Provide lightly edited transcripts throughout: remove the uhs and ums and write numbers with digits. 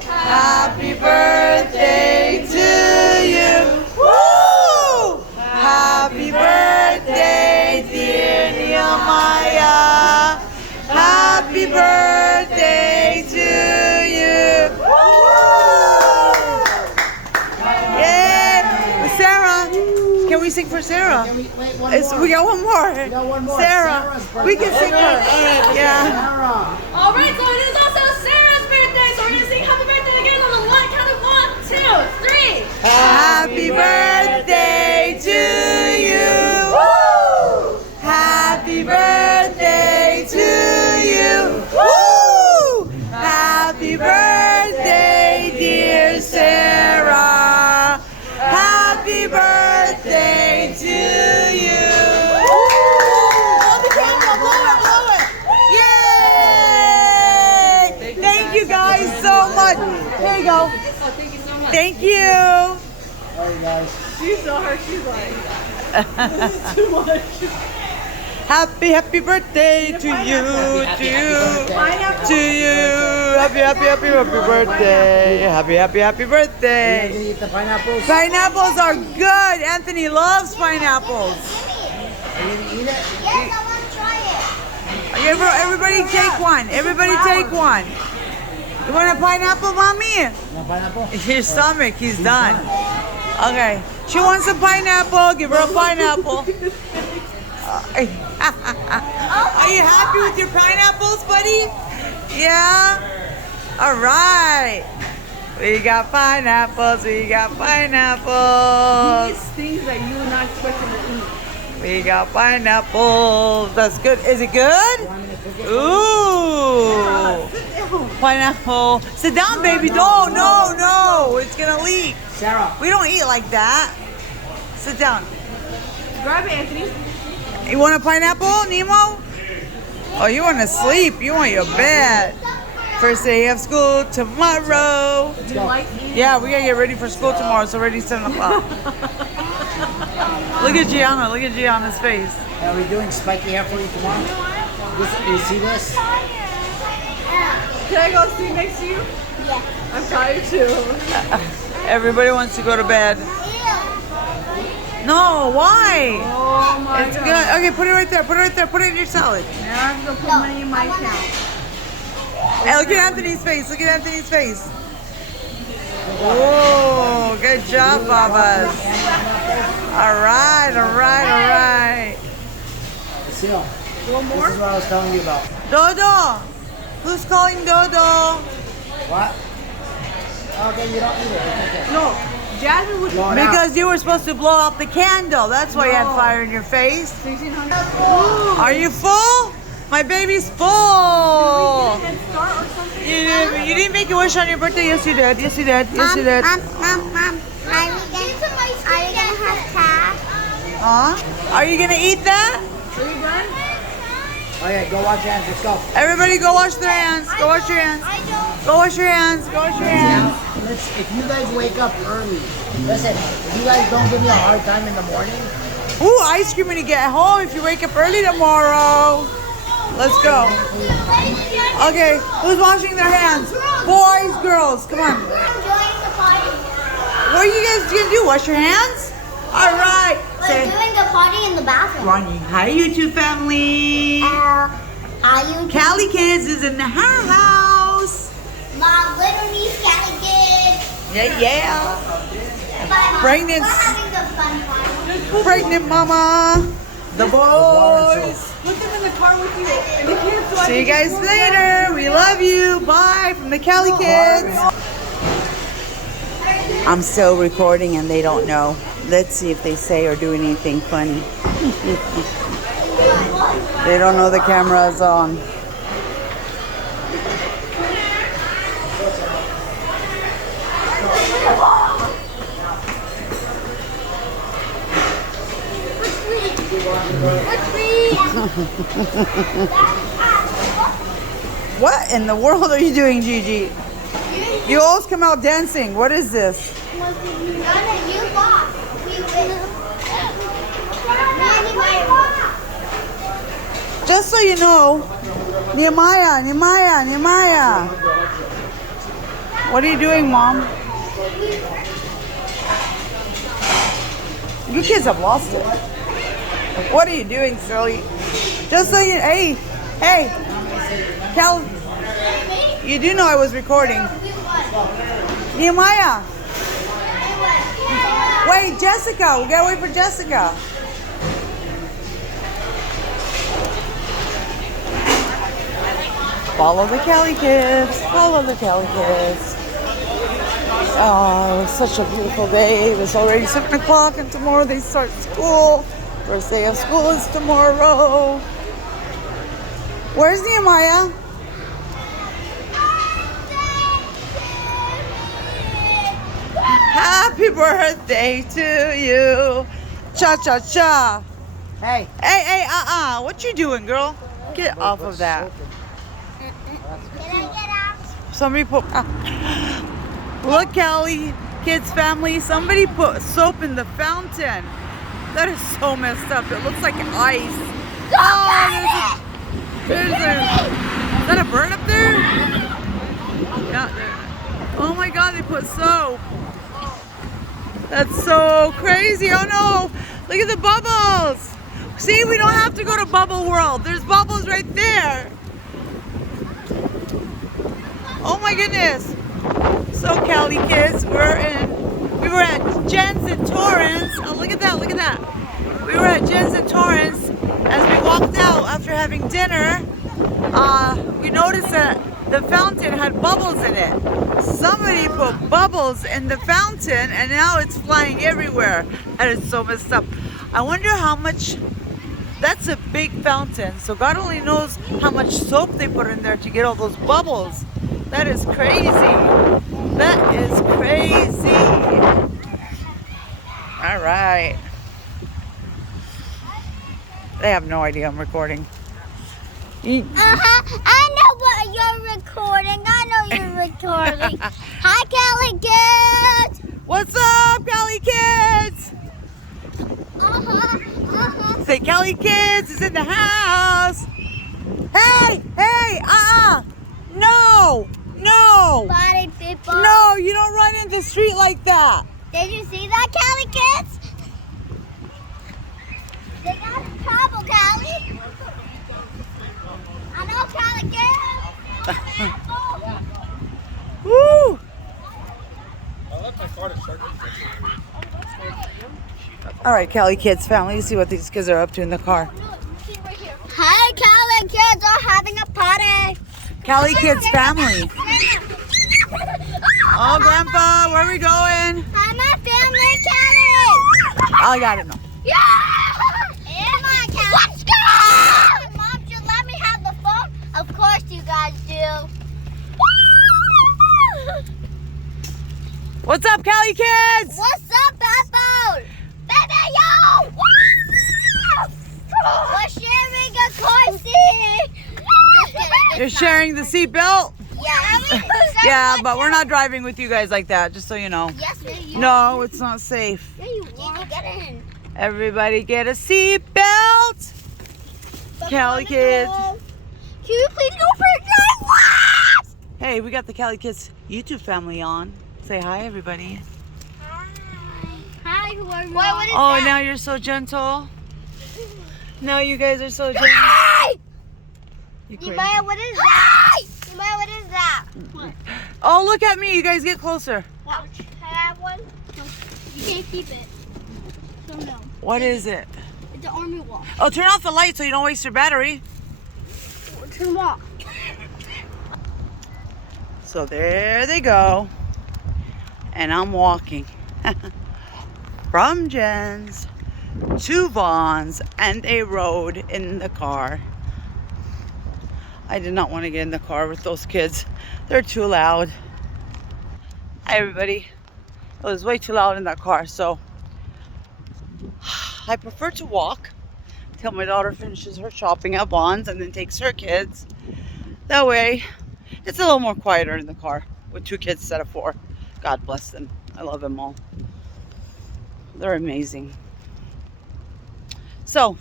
Happy birthday to you. Woo! Happy birthday, dear Nehemiah. Happy birthday to you. Woo! Yay! Sarah, can we sing for Sarah? Wait, one We got one more. We got one more. Sarah, we can sing her. Yeah. Sarah. All right, so it is also Sarah's birthday, so we're gonna sing happy birthday again on the count of 1, 2, 3. Happy birthday to you. Woo! Happy birthday to you. Woo! Happy birthday, dear Sarah. Happy birthday to you. Woo! Blow the candle, blow it, blow it. Yay! Thank you guys so much. There you go. Thank you so much. Thank you. All right, guys. She saw her, she's like, this is too much. Happy birthday to you, to you, Pineapple. to you. Happy birthday. Happy Are you gonna birthday. eat the pineapples? Pineapples are good. Anthony loves pineapples. Are you gonna eat it? Yes, I want to try it. Everybody take one. Everybody take one. You want a pineapple, mommy? No pineapple? His stomach, he's done. Okay. She wants a pineapple. Give her a pineapple. Are you happy with your pineapples, buddy? Yeah? All right. We got pineapples. We got pineapples. Things that you were not expecting to eat. We got pineapples. That's good. Is it good? You want me to cook it? Ooh. Pineapple. Sit down, baby. No, no, no. It's going to leak. Sarah. We don't eat like that. Sit down. Grab it, Anthony. You want a pineapple, Nemo? Oh, you want to sleep. You want your bed. First day of school tomorrow. Do you like eating? Yeah, we got to get ready for school tomorrow. It's already 7 o'clock. Look at Gianna. Look at Gianna's face. Are we doing spiky hair for you tomorrow? You see this? Can I go sit next to you? Yeah. I'm tired too. Everybody wants to go to bed. No, why? Oh my It's god. good. Okay, put it right there. Put it right there. Put it in your salad. Now I have to go put money in my account. Hey, look at Anthony's face. Look at Anthony's face. Oh, good job, Babas. All right, all right, all right. Seal. One This more? is what I was telling you about. Dodo. Who's calling Dodo? What? Okay, you don't eat it. It's okay. No. Jasmine would Blow it out. Because you were supposed to blow out the candle. That's why you had No. fire in your face. 1,600. Are you full? My baby's full. Head start or something? You didn't make a wish on your birthday? Yes, you did. Yes, you did. Yes, you did. Mom, are you gonna have cash? Huh? Are you gonna eat that? Are you done? Okay, go wash your hands. Let's go. Everybody go wash their hands. Go wash your hands. Go wash your hands. Go wash your hands. If you guys wake up early, listen, if you guys don't give me a hard time in the morning, Ooh, ice cream when you get home if you wake up early tomorrow. Let's go. Okay, who's washing their hands? Boys, girls, come on. What are you guys gonna do? Wash your hands? All right. We're Say, doing the party in the bathroom. Ronnie, hi YouTube family. Are you Cali Kids is in the house. my little niece Cali Kid? Yeah, yeah. But Pregnant. We're having the fun time. Pregnant mama. The boys. Put them in the car with you. And the kids so I See you can guys just go later. We love you. Bye from the Cali Kids. I'm still recording and they don't know. Let's see if they say or do anything funny. They don't know the camera is on. What in the world are you doing, Gigi? You always come out dancing. What is this? You lost. We win. Just so you know, Nehemiah. What are you doing, Mom? You kids have lost it. What are you doing, silly? Just so you, hey, Cal, you do know I was recording. Nehemiah. Wait, Jessica. We gotta wait for Jessica. Follow the Cali kids. Follow the Cali kids. Oh, it was such a beautiful day. It was already 7 o'clock and tomorrow they start school. First day of school is tomorrow. Where's Nehemiah? Happy birthday to you. Cha-cha-cha. Hey. Hey, what you doing, girl? Get off of that. Can I get out? Somebody put... Look, Callie, kids, family, somebody put soap in the fountain. That is so messed up. It looks like ice. Oh, is that a bird up there? Yeah, there. Oh my God, they put soap. That's so crazy. Oh no, look at the bubbles. See, we don't have to go to Bubble World. There's bubbles right there. Oh my goodness. So Cali kids, we were at Jen's in Torrance. Oh, look at that, look at that. We were at Jen's in Torrance. As we walked out after having dinner, we noticed that the fountain had bubbles in it. Somebody put bubbles in the fountain and now it's flying everywhere. That is so messed up. I wonder how much, that's a big fountain. So God only knows how much soap they put in there to get all those bubbles. That is crazy. That is crazy. All right. They have no idea I'm recording. I know what you're recording. I know you're recording. Hi, Cali kids. What's up, Cali kids? Say, Cali kids is in the house. Hey, no. Body people. No, you don't run in the street like that. Did you see that, Cali kids? They got in trouble, Cali. I know, Cali kids. Woo! All right, Cali kids family, let's see what these kids are up to in the car. Hi, Cali kids are having a party. Cali kids family. Oh, Grandpa, where are we going? Hi, my family, Cali. I got it now. Yeah! Come on, Cali. Let's go! Mom, you let me have the phone? Of course you guys do. What's up, Cali kids? What's up, Bethel? Baby, yo! We're sharing a car seat. You're sharing the seatbelt? Yeah. Yeah, but we're not driving with you guys like that, just so you know. Yes, you. No, it's not safe. Yeah, you are. Get in. Everybody get a seatbelt. Cali kids. Can you please go for a drive? Hey, we got the Cali Kids YouTube family on. Say hi, everybody. Hi, who are you? What is Oh, that? now you're so gentle. Now you guys are so gentle. Hi! You crazy. Yumaya, what is that? Yumaya, what is that? Oh, look at me. You guys get closer. Watch. Can I have one? No, you can't keep it. So no. What is it? It's an army wall. Oh, turn off the light so you don't waste your battery. Turn off. So there they go. And I'm walking from Jen's to Vaughn's, and they rode in the car. I did not want to get in the car with those kids. They're too loud. Hi, everybody. It was way too loud in that car, so I prefer to walk till my daughter finishes her shopping at Vaughn's and then takes her kids. That way, it's a little more quieter in the car with 2 kids instead of 4. God bless them. I love them all. They're amazing. So,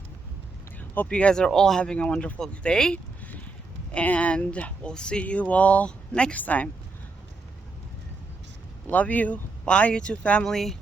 hope you guys are all having a wonderful day. And we'll see you all next time. Love you. Bye, YouTube family.